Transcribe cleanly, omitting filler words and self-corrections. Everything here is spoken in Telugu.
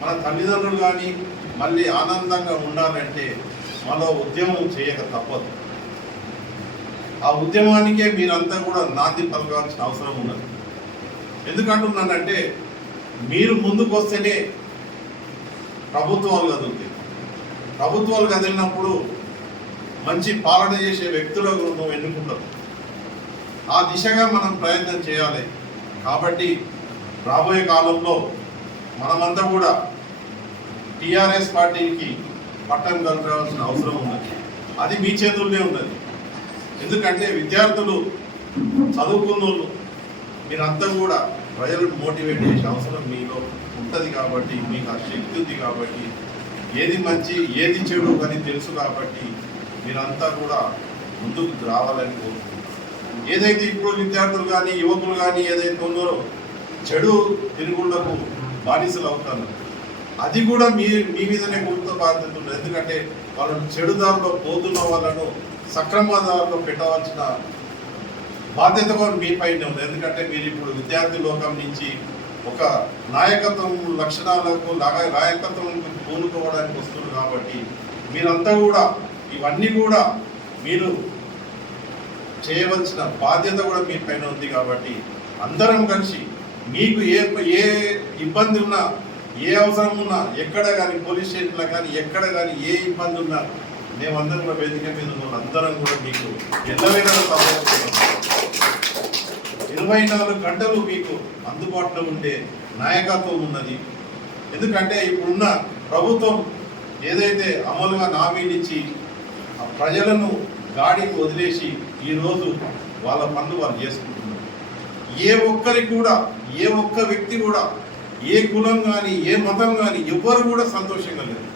మన తల్లిదండ్రులు కానీ మళ్ళీ ఆనందంగా ఉండాలంటే మనలో ఉద్యమం చేయక తప్పదు. ఆ ఉద్యమానికే మీరంతా కూడా నాంది పలకాల్సిన అవసరం ఉన్నది. ఎందుకంటున్నానంటే మీరు ముందుకు వస్తేనే ప్రభుత్వాలు కదులుతాయి. ప్రభుత్వాలు కదిలినప్పుడు మంచి పాలన చేసే వ్యక్తులకు నువ్వు ఎన్నుకుంటావు. ఆ దిశగా మనం ప్రయత్నం చేయాలి. కాబట్టి రాబోయే కాలంలో మనమంతా కూడా టీఆర్ఎస్ పార్టీకి పట్టం కలగాల్సిన అవసరం ఉన్నది. అది మీ చేతుల్లోనే ఉన్నది. ఎందుకంటే విద్యార్థులు చదువుకున్న వాళ్ళు మీరంతా కూడా ప్రజలను మోటివేట్ చేసే అవసరం మీలో ఉంటుంది. కాబట్టి మీకు ఆ శక్తి ఉంది. కాబట్టి ఏది మంచి ఏది చెడు అని తెలుసు. కాబట్టి మీరంతా కూడా ముందుకు రావాలని కోరుకుంటున్నాను. ఏదైతే ఇప్పుడు విద్యార్థులు కానీ యువకులు కానీ ఏదైతే ఉందో చెడు తిరుగుళ్లకు బానిసలు అవుతారు, అది కూడా మీ మీదనే గుర్తు బాధ్యత ఉంది. ఎందుకంటే వాళ్ళను చెడు దారిలో పోతున్న వాళ్ళను సక్రమ దారిలో పెట్టవలసిన బాధ్యత కూడా మీ పైన ఉంది. ఎందుకంటే మీరు ఇప్పుడు విద్యార్థి లోకం నుంచి ఒక నాయకత్వం లక్షణాలకు నాయకత్వం పూనుకోవడానికి వస్తున్నారు. కాబట్టి మీరంతా కూడా ఇవన్నీ కూడా మీరు చేయవలసిన బాధ్యత కూడా మీ పైన ఉంది. కాబట్టి అందరం కలిసి మీకు ఏ ఇబ్బంది ఉన్నా, ఏ అవసరం ఉన్నా, ఎక్కడ కానీ పోలీస్ స్టేషన్లో కానీ ఎక్కడ కానీ ఏ ఇబ్బంది ఉన్నా మేమందరం కూడా వేదిక మీద ఉన్న అందరం కూడా మీకు ఎల్లవేళ 24 గంటలు మీకు అందుబాటులో ఉండే నాయకత్వం ఉన్నది. ఎందుకంటే ఇప్పుడున్న ప్రభుత్వం ఏదైతే అమలుగా హామీనిచ్చి ప్రజలను గాడికి వదిలేసి ఈరోజు వాళ్ళ పనులు వాళ్ళు చేసుకుంటున్నారు. ఏ ఒక్కరికి కూడా ఏ ఒక్క వ్యక్తి కూడా ఏ కులం కానీ ఏ మతం కానీ ఎవ్వరు కూడా సంతోషంగా లేదు.